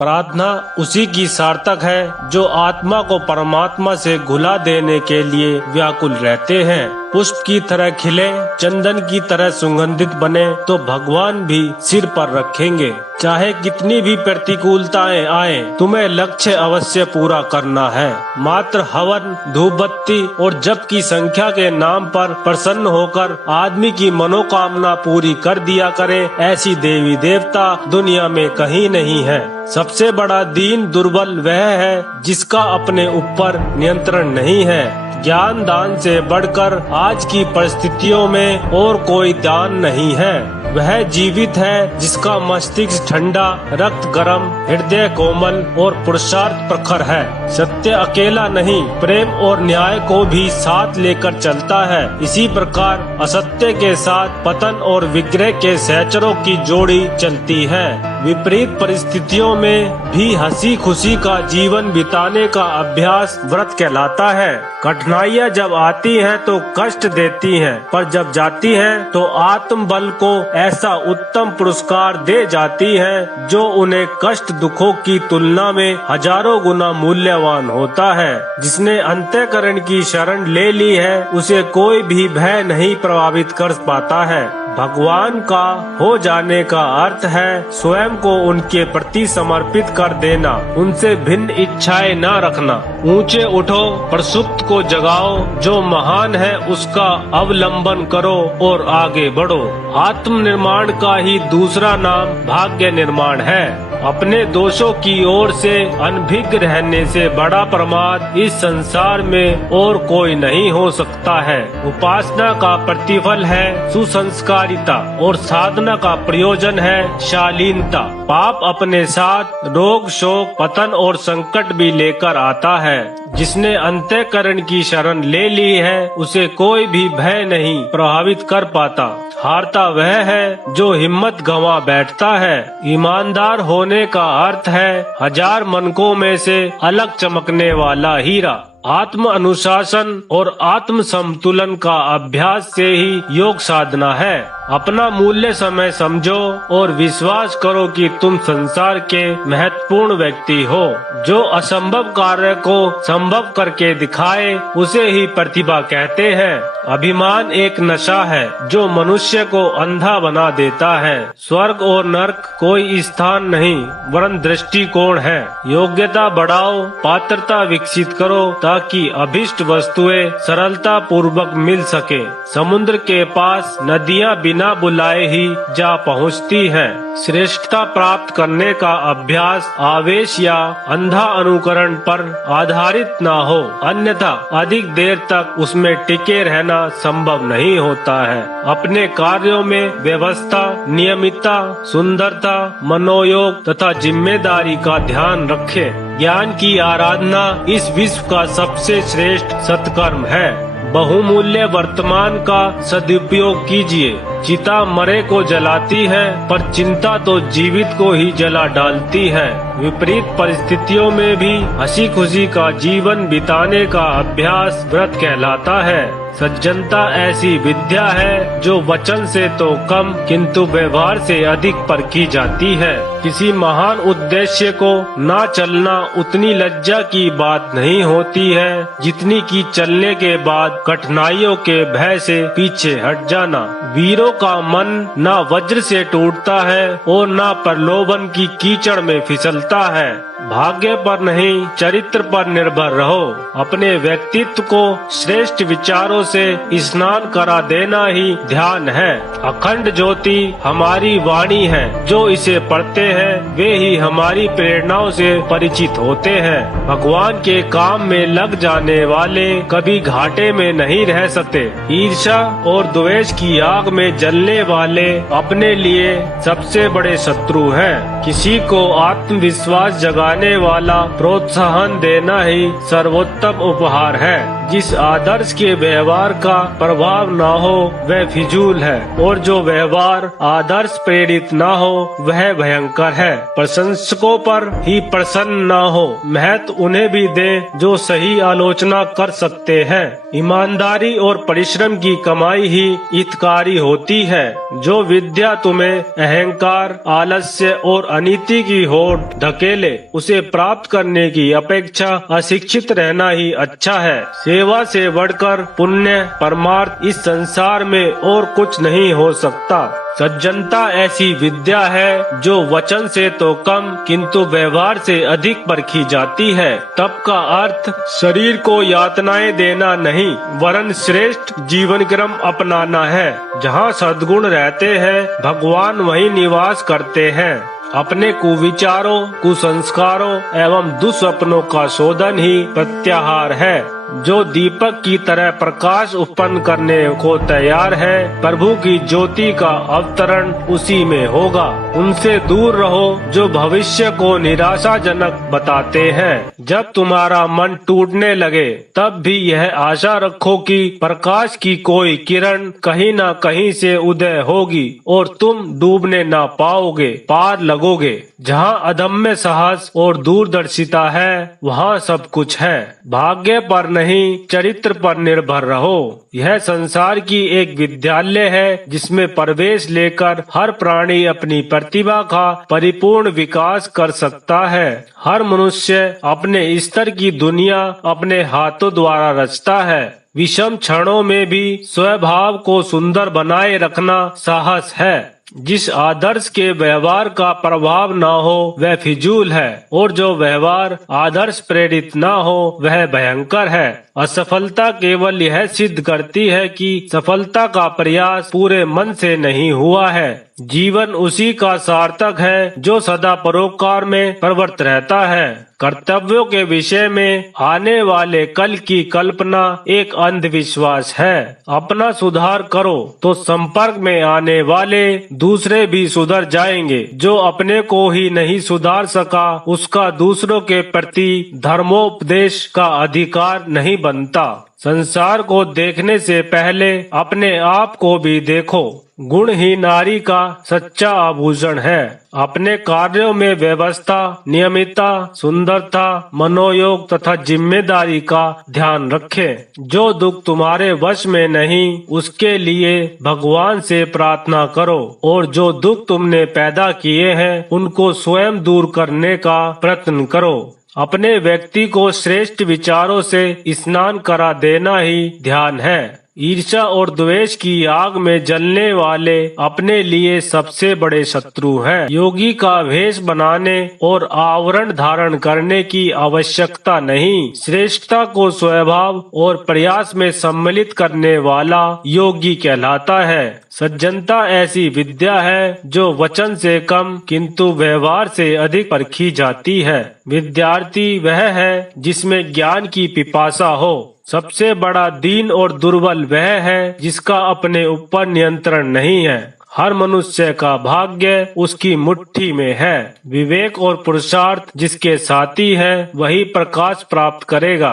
प्रार्थना उसी की सार्थक है जो आत्मा को परमात्मा से घुला देने के लिए व्याकुल रहते हैं। पुष्प की तरह खिले, चंदन की तरह सुगंधित बने तो भगवान भी सिर पर रखेंगे। चाहे कितनी भी प्रतिकूलताएं आए, तुम्हें लक्ष्य अवश्य पूरा करना है। मात्र हवन, धूप बत्ती और जप की संख्या के नाम पर प्रसन्न होकर आदमी की मनोकामना पूरी कर दिया करे, ऐसी देवी देवता दुनिया में कहीं नहीं है। सबसे बड़ा दीन दुर्बल वह है जिसका अपने ऊपर नियंत्रण नहीं है। ज्ञान दान से बढ़कर आज की परिस्थितियों में और कोई दान नहीं है। वह जीवित है जिसका मस्तिष्क ठंडा, रक्त गर्म, हृदय कोमल और पुरुषार्थ प्रखर है। सत्य अकेला नहीं, प्रेम और न्याय को भी साथ लेकर चलता है। इसी प्रकार असत्य के साथ पतन और विग्रह के सैकड़ों की जोड़ी चलती है। विपरीत परिस्थितियों में भी हंसी खुशी का जीवन बिताने का अभ्यास व्रत कहलाता है। कठिनाइयाँ जब आती हैं तो कष्ट देती हैं, पर जब जाती हैं तो आत्म बल को ऐसा उत्तम पुरस्कार दे जाती है जो उन्हें कष्ट दुखों की तुलना में हजारों गुना मूल्यवान होता है। जिसने अंतःकरण की शरण ले ली है उसे कोई भी भय नहीं प्रभावित कर पाता है। भगवान का हो जाने का अर्थ है स्वयं को उनके प्रति समर्पित कर देना, उनसे भिन्न इच्छाएं न रखना। ऊंचे उठो, प्रसुप्त को जगाओ, जो महान है उसका अवलंबन करो और आगे बढ़ो। आत्म निर्माण का ही दूसरा नाम भाग्य निर्माण है। अपने दोषों की ओर से अनभिज्ञ रहने से बड़ा प्रमाद इस संसार में और कोई नहीं हो सकता है। उपासना का प्रतिफल है सुसंस्कारिता और साधना का प्रयोजन है शालीनता। पाप अपने साथ रोग, शोक, पतन और संकट भी लेकर आता है। जिसने अंतःकरण की शरण ले ली है उसे कोई भी भय नहीं प्रभावित कर पाता। हारता वह है जो हिम्मत गंवा बैठता है। ईमानदार होने का अर्थ है हजार मनकों में से अलग चमकने वाला हीरा। आत्म अनुशासन और आत्म संतुलन का अभ्यास से ही योग साधना है। अपना मूल्य समय समझो और विश्वास करो कि तुम संसार के महत्वपूर्ण व्यक्ति हो। जो असंभव कार्य को संभव करके दिखाए उसे ही प्रतिभा कहते हैं। अभिमान एक नशा है जो मनुष्य को अंधा बना देता है। स्वर्ग और नरक कोई स्थान नहीं वरन दृष्टिकोण है। योग्यता बढ़ाओ, पात्रता विकसित करो ताकि अभिष्ट वस्तुएं सरलता पूर्वक मिल सके। समुद्र के पास नदियां बिना बुलाए ही जा पहुंचती हैं। श्रेष्ठता प्राप्त करने का अभ्यास आवेश या अंधा अनुकरण पर आधारित न हो, अन्यथा अधिक देर तक उसमें टिके रहना संभव नहीं होता है। अपने कार्यों में व्यवस्था, नियमितता, सुंदरता, मनोयोग तथा जिम्मेदारी का ध्यान रखें। ज्ञान की आराधना इस विश्व का सबसे श्रेष्ठ सत्कर्म है। बहुमूल्य वर्तमान का सदुपयोग कीजिए। चिता मरे को जलाती है पर चिंता तो जीवित को ही जला डालती है। विपरीत परिस्थितियों में भी हंसी खुशी का जीवन बिताने का अभ्यास व्रत कहलाता है। सज्जनता ऐसी विद्या है जो वचन से तो कम किंतु व्यवहार से अधिक परखी जाती है। किसी महान उद्देश्य को ना चलना उतनी लज्जा की बात नहीं होती है जितनी कि चलने के बाद कठिनाइयों के भय से पीछे हट जाना। वीरों का मन ना वज्र से टूटता है और ना प्रलोभन की कीचड़ में फिसलता है। भाग्य पर नहीं चरित्र पर निर्भर रहो। अपने व्यक्तित्व को श्रेष्ठ विचारों से स्नान करा देना ही ध्यान है। अखंड ज्योति हमारी वाणी है। जो इसे पढ़ते हैं वे ही हमारी प्रेरणाओं से परिचित होते हैं। भगवान के काम में लग जाने वाले कभी घाटे में नहीं रह सकते। ईर्ष्या और द्वेष की आग में जलने वाले अपने लिए सबसे बड़े शत्रु हैं। किसी को आत्मविश्वास जगा जाने वाला प्रोत्साहन देना ही सर्वोत्तम उपहार है। जिस आदर्श के व्यवहार का प्रभाव न हो वह फिजूल है, और जो व्यवहार आदर्श प्रेरित न हो वह भयंकर है। प्रशंसकों पर ही प्रसन्न न हो, महत्व उन्हें भी दें जो सही आलोचना कर सकते हैं। ईमानदारी और परिश्रम की कमाई ही हितकारी होती है। जो विद्या तुम्हें अहंकार, आलस्य और अनीति की होड़ धकेले, उसे प्राप्त करने की अपेक्षा अशिक्षित रहना ही अच्छा है। सेवा से बढ़कर पुण्य परमार्थ इस संसार में और कुछ नहीं हो सकता। सज्जनता ऐसी विद्या है जो वचन से तो कम किंतु व्यवहार से अधिक परखी जाती है। तप का अर्थ शरीर को यातनाएं देना नहीं, वरन श्रेष्ठ जीवन क्रम अपनाना है। जहाँ सद्गुण रहते हैं, भगवान वहीं निवास करते हैं। अपने कुविचारों, कुसंस्कारों एवं दुस्वप्नों का शोधन ही प्रत्याहार है। जो दीपक की तरह प्रकाश उत्पन्न करने को तैयार है, प्रभु की ज्योति का अवतरण उसी में होगा। उनसे दूर रहो जो भविष्य को निराशाजनक बताते हैं। जब तुम्हारा मन टूटने लगे तब भी यह आशा रखो कि प्रकाश की कोई किरण कहीं न कहीं से उदय होगी और तुम डूबने न पाओगे, पार लगोगे। जहाँ अदम्य साहस और दूरदर्शिता है, वहाँ सब कुछ है। भाग्य पर नहीं, चरित्र पर निर्भर रहो। यह संसार की एक विद्यालय है जिसमें प्रवेश लेकर हर प्राणी अपनी प्रतिभा का परिपूर्ण विकास कर सकता है। हर मनुष्य अपने स्तर की दुनिया अपने हाथों द्वारा रचता है। विषम क्षणों में भी स्वभाव को सुंदर बनाए रखना साहस है। जिस आदर्श के व्यवहार का प्रभाव न हो वह फिजूल है, और जो व्यवहार आदर्श प्रेरित न हो वह भयंकर है। असफलता केवल यह सिद्ध करती है कि सफलता का प्रयास पूरे मन से नहीं हुआ है। जीवन उसी का सार्थक है जो सदा परोपकार में प्रवृत्त रहता है। कर्तव्यों के विषय में आने वाले कल की कल्पना एक अंधविश्वास है। अपना सुधार करो तो संपर्क में आने वाले दूसरे भी सुधर जाएंगे। जो अपने को ही नहीं सुधार सका, उसका दूसरों के प्रति धर्मोपदेश का अधिकार नहीं बनता। संसार को देखने से पहले अपने आप को भी देखो। गुण ही नारी का सच्चा आभूषण है। अपने कार्यों में व्यवस्था, नियमितता, सुंदरता, मनोयोग तथा जिम्मेदारी का ध्यान रखें। जो दुख तुम्हारे वश में नहीं, उसके लिए भगवान से प्रार्थना करो, और जो दुख तुमने पैदा किए हैं उनको स्वयं दूर करने का प्रयत्न करो। अपने व्यक्ति को श्रेष्ठ विचारों से स्नान करा देना ही ध्यान है। ईर्ष्या और द्वेष की आग में जलने वाले अपने लिए सबसे बड़े शत्रु हैं। योगी का वेश बनाने और आवरण धारण करने की आवश्यकता नहीं। श्रेष्ठता को स्वभाव और प्रयास में सम्मिलित करने वाला योगी कहलाता है। सज्जनता ऐसी विद्या है जो वचन से कम किंतु व्यवहार से अधिक परखी जाती है। विद्यार्थी वह है जिसमें ज्ञान की पिपासा हो। सबसे बड़ा दीन और दुर्बल वह है जिसका अपने ऊपर नियंत्रण नहीं है। हर मनुष्य का भाग्य उसकी मुट्ठी में है। विवेक और पुरुषार्थ जिसके साथी है वही प्रकाश प्राप्त करेगा।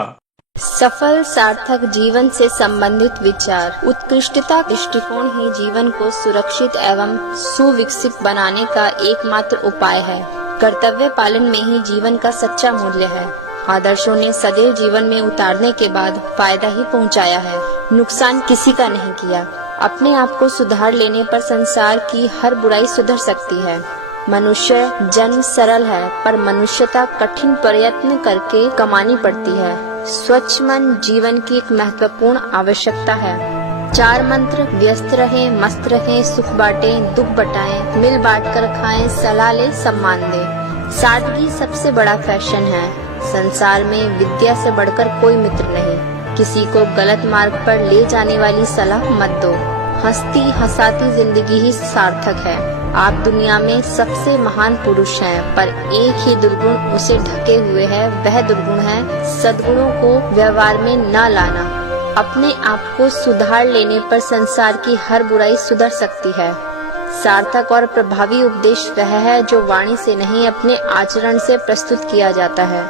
सफल सार्थक जीवन से संबंधित विचार। उत्कृष्टता दृष्टिकोण ही जीवन को सुरक्षित एवं सुविकसित बनाने का एकमात्र उपाय है। कर्तव्य पालन में ही जीवन का सच्चा मूल्य है। आदर्शों ने सदैव जीवन में उतारने के बाद फायदा ही पहुंचाया है, नुकसान किसी का नहीं किया। अपने आप को सुधार लेने पर संसार की हर बुराई सुधर सकती है। मनुष्य जन्म सरल है, पर मनुष्यता कठिन प्रयत्न करके कमानी पड़ती है। स्वच्छ मन जीवन की एक महत्वपूर्ण आवश्यकता है। 4 मंत्र: व्यस्त रहे, मस्त रहे, सुख बांटे, दुख बटाएं, मिल बांट कर खाएं, सलाह ले, सम्मान दे। सादगी सबसे बड़ा फैशन है। संसार में विद्या से बढ़कर कोई मित्र नहीं। किसी को गलत मार्ग पर ले जाने वाली सलाह मत दो। हंसती हंसाती जिंदगी ही सार्थक है। आप दुनिया में सबसे महान पुरुष हैं, पर एक ही दुर्गुण उसे ढके हुए है, वह दुर्गुण है सद्गुणों को व्यवहार में न लाना। अपने आप को सुधार लेने पर संसार की हर बुराई सुधर सकती है। सार्थक और प्रभावी उपदेश वह है जो वाणी से नहीं अपने आचरण से प्रस्तुत किया जाता है।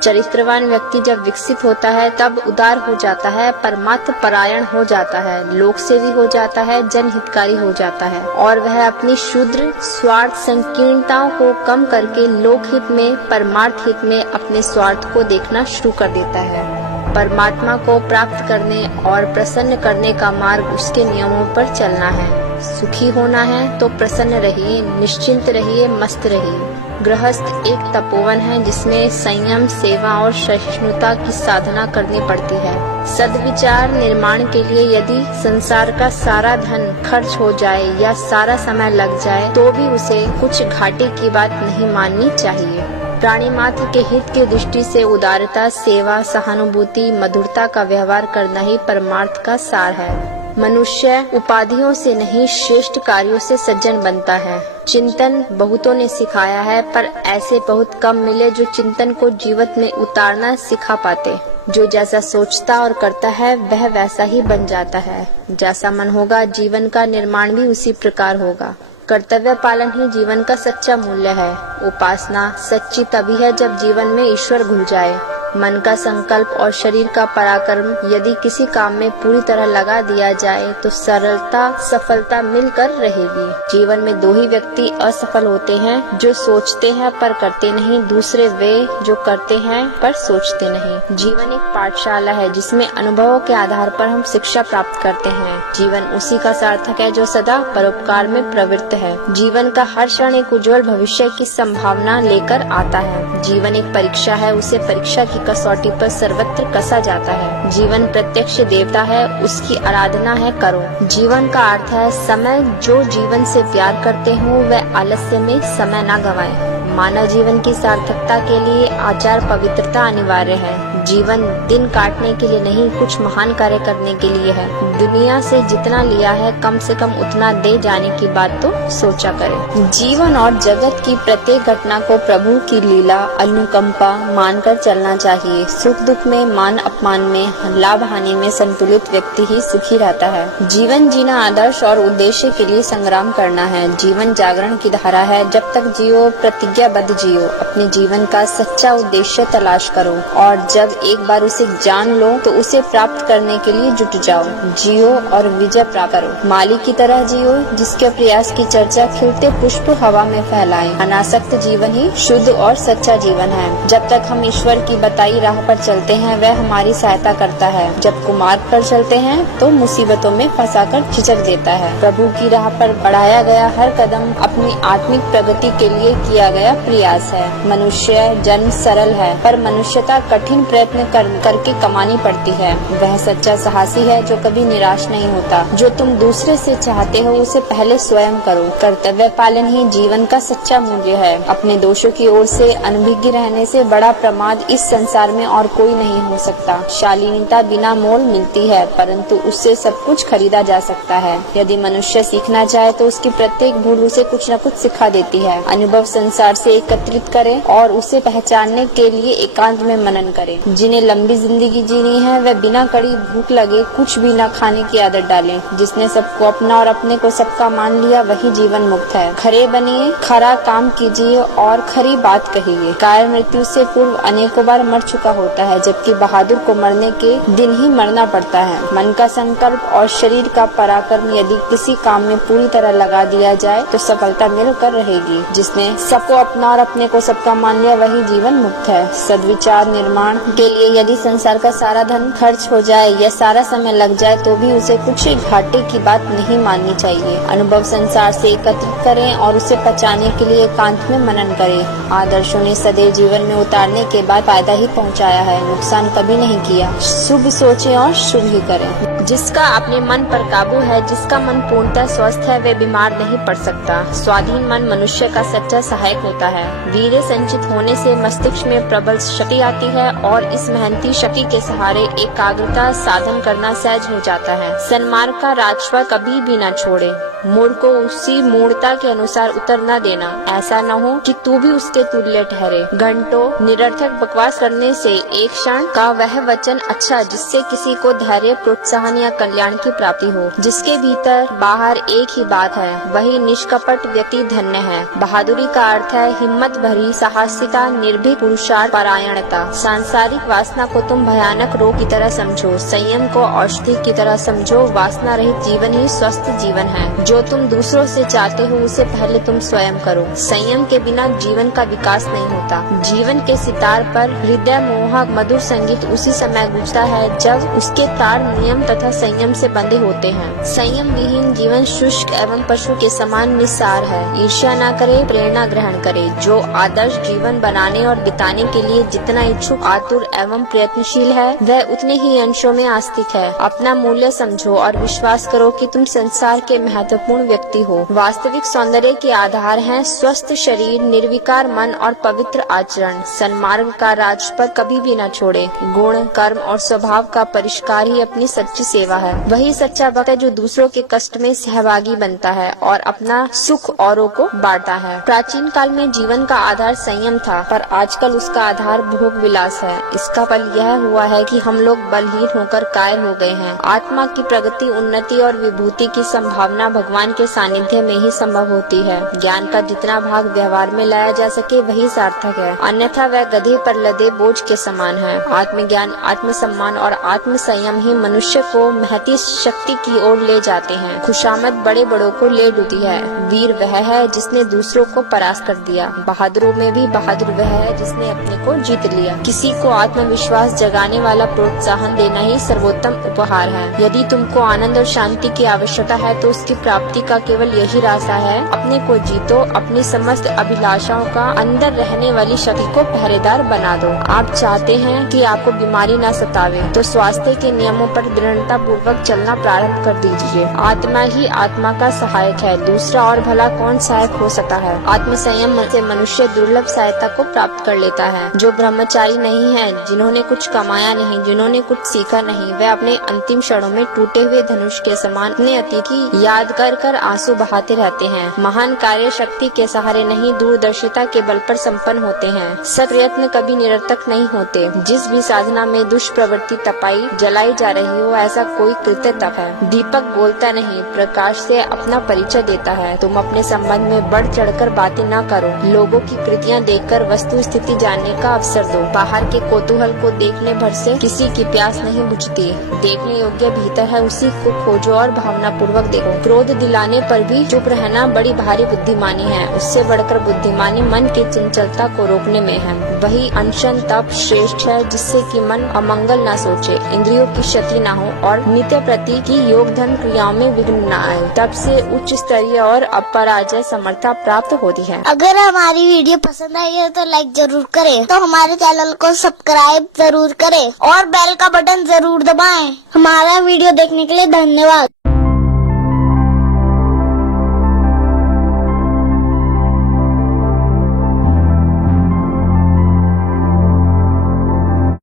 चरित्रवान व्यक्ति जब विकसित होता है तब उदार हो जाता है, परमात्म परायण हो जाता है, लोक सेवी हो जाता है, जनहितकारी हो जाता है और वह अपनी क्षुद्र स्वार्थ संकीर्णताओं को कम करके लोकहित में, परमार्थ हित में अपने स्वार्थ को देखना शुरू कर देता है। परमात्मा को प्राप्त करने और प्रसन्न करने का मार्ग उसके नियमों पर चलना है। सुखी होना है तो प्रसन्न रहिए, निश्चिंत रहिए, मस्त रहिए। गृहस्थ एक तपोवन है जिसमें संयम, सेवा और सहिष्णुता की साधना करनी पड़ती है। सद्विचार निर्माण के लिए यदि संसार का सारा धन खर्च हो जाए या सारा समय लग जाए तो भी उसे कुछ घाटे की बात नहीं माननी चाहिए। प्राणी मात्र के हित की दृष्टि से उदारता, सेवा, सहानुभूति, मधुरता का व्यवहार करना ही परमार्थ का सार है। मनुष्य उपाधियों से नहीं, श्रेष्ठ कार्यों से सज्जन बनता है। चिंतन बहुतों ने सिखाया है पर ऐसे बहुत कम मिले जो चिंतन को जीवन में उतारना सिखा पाते। जो जैसा सोचता और करता है वह वैसा ही बन जाता है। जैसा मन होगा जीवन का निर्माण भी उसी प्रकार होगा। कर्तव्य पालन ही जीवन का सच्चा मूल्य है। उपासना सच्ची तभी है जब जीवन में ईश्वर घुल जाए। मन का संकल्प और शरीर का पराक्रम यदि किसी काम में पूरी तरह लगा दिया जाए तो सरलता सफलता मिलकर रहेगी। जीवन में दो ही व्यक्ति असफल होते हैं, जो सोचते हैं पर करते नहीं, दूसरे वे जो करते हैं पर सोचते नहीं। जीवन एक पाठशाला है जिसमें अनुभवों के आधार पर हम शिक्षा प्राप्त करते हैं। जीवन उसी का सार्थक है जो सदा परोपकार में प्रवृत्त है। जीवन का हर क्षण एक उज्जवल भविष्य की संभावना लेकर आता है। जीवन एक परीक्षा है, उसे परीक्षा की कसौटी पर सर्वत्र कसा जाता है। जीवन प्रत्यक्ष देवता है, उसकी आराधना है करो। जीवन का अर्थ है समय। जो जीवन से प्यार करते हो वह आलस्य में समय न गवाएं। मानव जीवन की सार्थकता के लिए आचार पवित्रता अनिवार्य है। जीवन दिन काटने के लिए नहीं, कुछ महान कार्य करने के लिए है। दुनिया से जितना लिया है कम से कम उतना दे जाने की बात तो सोचा करें। जीवन और जगत की प्रत्येक घटना को प्रभु की लीला अनुकंपा मानकर चलना चाहिए। सुख दुख में, मान अपमान में, लाभ हानि में संतुलित व्यक्ति ही सुखी रहता है। जीवन जीना आदर्श और उद्देश्य के लिए संग्राम करना है। जीवन जागरण की धारा है। जब तक जियो प्रतिज्ञाबद्ध जियो। अपने जीवन का सच्चा उद्देश्य तलाश करो और जब एक बार उसे जान लो तो उसे प्राप्त करने के लिए जुट जाओ। जियो और विजय प्राप्त करो। माली की तरह जियो जिसके प्रयास की चर्चा खिलते पुष्प हवा में फैलाए। अनासक्त जीवन ही शुद्ध और सच्चा जीवन है। जब तक हम ईश्वर की बताई राह पर चलते हैं वह हमारी सहायता करता है। जब कुमार्ग पर चलते हैं तो मुसीबतों में फंसाकर झिझक देता है। प्रभु की राह पर बढ़ाया गया हर कदम अपनी आत्मिक प्रगति के लिए किया गया प्रयास है। मनुष्य जन्म सरल है पर मनुष्यता कठिन प्रयत्न करके कमानी पड़ती है। वह सच्चा साहसी है जो कभी निराश नहीं होता। जो तुम दूसरे से चाहते हो उसे पहले स्वयं करो। कर्तव्य पालन ही जीवन का सच्चा मूल्य है। अपने दोषों की ओर से अनभिज्ञ रहने से बड़ा प्रमाद इस संसार में और कोई नहीं हो सकता। शालीनता बिना मोल मिलती है परंतु उससे सब कुछ खरीदा जा सकता है। यदि मनुष्य सीखना चाहे तो उसकी प्रत्येक भूल उसे कुछ न कुछ सिखा देती है। अनुभव संसार से एकत्रित करें और उसे पहचानने के लिए एकांत में मनन करें। जिन्हें लंबी जिंदगी जीनी है वह बिना कड़ी भूख लगे कुछ भी न खाने की आदत डालें। जिसने सबको अपना और अपने को सबका मान लिया वही जीवन मुक्त है। खरे बनिए, खरा काम कीजिए और खरी बात कहिए। कायर मृत्यु से पूर्व अनेकों बार मर चुका होता है जबकि बहादुर को मरने के दिन ही मरना पड़ता है। मन का संकल्प और शरीर का पराक्रम यदि किसी काम में पूरी तरह लगा दिया जाए तो सफलता मिलकर रहेगी। जिसने सबको अपना और अपने को सबका मान लिया वही जीवन मुक्त है। सद्विचार निर्माण के लिए यदि संसार का सारा धन खर्च हो जाए या सारा समय लग जाए तो भी उसे कुछ घाटे की बात नहीं माननी चाहिए। अनुभव संसार से एकत्रित करें और उसे पचाने के लिए एकांत में मनन करें। आदर्शों ने सदैव जीवन में उतारने के बाद फायदा ही पहुंचाया है, नुकसान कभी नहीं किया। शुभ सोचें और शुभ ही करें। जिसका अपने मन पर काबू है, जिसका मन पूर्णतः स्वस्थ है, वे बीमार नहीं पड़ सकता। स्वाधीन मन मनुष्य का सच्चा सहायक होता है। वीर्य संचित होने से मस्तिष्क में प्रबल शक्ति आती है और इस मेहनती शक्ति के सहारे एकाग्रता साधन करना सहज हो जाता है। सन्मार्ग का राजस्व कभी भी न छोड़े। मूढ़ को उसी मूढ़ता के अनुसार उतर न देना। ऐसा न हो कि तू भी उसके तुल्य ठहरे। घंटों निरर्थक बकवास करने से एक क्षण का वह वचन अच्छा जिससे किसी को धैर्य, प्रोत्साहन या कल्याण की प्राप्ति हो, जिसके भीतर बाहर एक ही बात है, वही निष्कपट व्यक्ति धन्य है। बहादुरी का अर्थ है हिम्मत भरी साहसिकता, निर्भीक पुरुषार्थ, परायणता। सांसारिक वासना को तुम भयानक रोग की तरह समझो, संयम को औषधि की तरह समझो। वासना रहित जीवन ही स्वस्थ जीवन है। जो तुम दूसरों से चाहते हो उसे पहले तुम स्वयं करो। संयम के बिना जीवन का विकास नहीं होता। जीवन के सितार पर हृदय मोहक मधुर संगीत उसी समय गूंजता है जब उसके तार नियम तथा संयम से बंधे होते हैं। संयम विहीन जीवन शुष्क एवं पशु के समान निस्सार है। ईर्ष्या न करे, प्रेरणा ग्रहण करे। जो आदर्श जीवन बनाने और बिताने के लिए जितना इच्छुक, आतुर एवं प्रयत्नशील है, वह उतने ही अंशों में आस्तिक है। अपना मूल्य समझो और विश्वास करो कि तुम संसार के महत्वपूर्ण व्यक्ति हो। वास्तविक सौंदर्य के आधार हैं स्वस्थ शरीर, निर्विकार मन और पवित्र आचरण। सन्मार्ग का राजपथ कभी भी न छोड़े। गुण, कर्म और स्वभाव का परिष्कार ही अपनी सच्ची सेवा है। वही सच्चा भक्त है जो दूसरों के कष्ट में सहभागी बनता है और अपना सुख औरों को बांटता है। प्राचीन काल में जीवन का आधार संयम था, पर आजकल उसका आधार भोग विलास है। इसका फल यह हुआ है कि हम लोग बलहीन होकर कायर हो गए हैं। आत्मा की प्रगति, उन्नति और विभूति की संभावना भगवान के सानिध्य में ही संभव होती है। ज्ञान का जितना भाग व्यवहार में लाया जा सके वही सार्थक है, अन्यथा वह गधे पर लदे बोझ के समान है। आत्मज्ञान, आत्मसम्मान और आत्म संयम ही मनुष्य को महती शक्ति की ओर ले जाते हैं। खुशामद बड़े बड़ों को ले डूती है। वीर वह है जिसने दूसरों को परास्त कर दिया। बहादुरों में भी बहादुर वह है जिसने अपने को जीत लिया। किसी को आत्मविश्वास जगाने वाला प्रोत्साहन देना ही सर्वोत्तम उपहार है। यदि तुमको आनंद और शांति की आवश्यकता है तो उसकी प्राप्ति का केवल यही रास्ता है, अपने को जीतो, अपनी समस्त अभिलाषाओं का अंदर रहने वाली शक्ति को पहरेदार बना दो। आप चाहते हैं कि आपको बीमारी न सतावे तो स्वास्थ्य के नियमों पर दृढ़ता पूर्वक चलना प्रारंभ कर दीजिए। आत्मा ही आत्मा का सहायक है, दूसरा और भला कौन सहायक हो सकता है। आत्म संयम से मनुष्य दुर्लभ सहायता को प्राप्त कर लेता है। जो ब्रह्मचारी नहीं है, जिन्होंने कुछ कमाया नहीं, जिन्होंने कुछ सीखा नहीं, वे अपने अंतिम क्षणों में टूटे हुए धनुष के समान अपने अतीत की याद कर कर आंसू बहाते रहते हैं। महान कार्य शक्ति के सहारे नहीं, दूरदर्शिता के बल पर संपन्न होते हैं। सत्प्रयत्न कभी निरर्थक नहीं होते। जिस भी साधना में दुष्प्रवृत्ति तपाई जलाई जा रही हो, ऐसा कोई कृत्य तप है। दीपक बोलता नहीं, प्रकाश से अपना परिचय देता है। तुम अपने संबंध में बढ़ चढ़कर बातें न करो। लोगों की कृतियां देखकर वस्तु स्थिति जानने का अवसर दो। बाहर के कौतूहल को देखने भर से किसी की प्यास नहीं बुझती। देखने योग्य भीतर है, उसी को खोजो और भावना पूर्वक देखो। क्रोध दिलाने पर भी चुप रहना बड़ी भारी बुद्धिमानी है। उससे बढ़कर बुद्धिमानी मन की चंचलता को रोकने में है। वही अनशन तप श्रेष्ठ है जिससे कि मन अमंगल न सोचे, इंद्रियों की क्षति न हो और नित्य प्रति की योग धन क्रियाओं में विघ्न न आए। तब से उच्च स्तरीय और अपराजय समर्था प्राप्त होती है। अगर हमारी वीडियो पसंद आई है तो लाइक जरूर करें, तो हमारे चैनल को सब्सक्राइब जरूर करें और बेल का बटन जरूर दबाएं। हमारा वीडियो देखने के लिए धन्यवाद।